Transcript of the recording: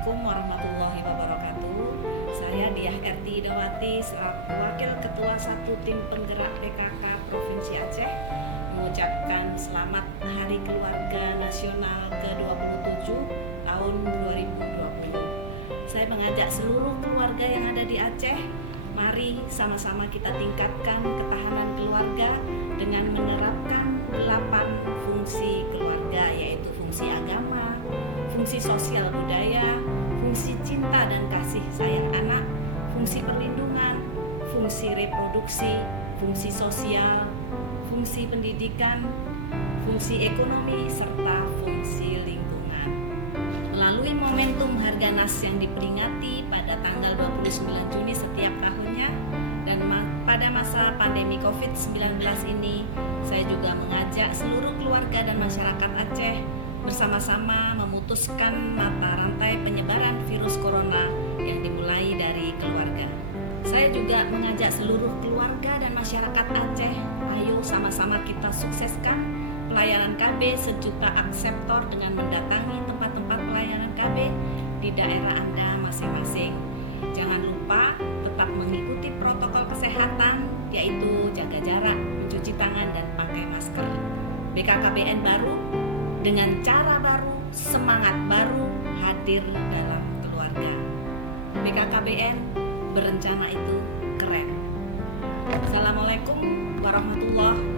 Assalamualaikum warahmatullahi wabarakatuh. Saya Diah Erti Dawati selaku Wakil Ketua 1 Tim Penggerak PKK Provinsi Aceh mengucapkan selamat Hari Keluarga Nasional ke-27 tahun 2020. Saya mengajak seluruh keluarga yang ada di Aceh, mari sama-sama kita tingkatkan ketahanan keluarga dengan menerapkan 8 fungsi keluarga, yaitu fungsi agama, fungsi sosial budaya, fungsi cinta dan kasih sayang anak, fungsi perlindungan, fungsi reproduksi, fungsi sosial, fungsi pendidikan, fungsi ekonomi, serta fungsi lingkungan. Melalui momentum Harga Nas yang diperingati pada tanggal 29 Juni setiap tahunnya dan pada masa pandemi COVID-19 ini, saya juga mengajak seluruh keluarga dan masyarakat Aceh bersama-sama memutuskan mata rantai penyebaran virus corona yang dimulai dari keluarga. Saya juga mengajak seluruh keluarga dan masyarakat Aceh, ayo sama-sama kita sukseskan pelayanan KB sejuta akseptor dengan mendatangi tempat-tempat pelayanan KB di daerah Anda masing-masing. Jangan lupa tetap mengikuti protokol kesehatan, yaitu jaga jarak, mencuci tangan, dan pakai masker. BKKBN baru dengan cara baru, semangat baru hadir dalam keluarga. BKKBN berencana itu keren. Assalamualaikum warahmatullahi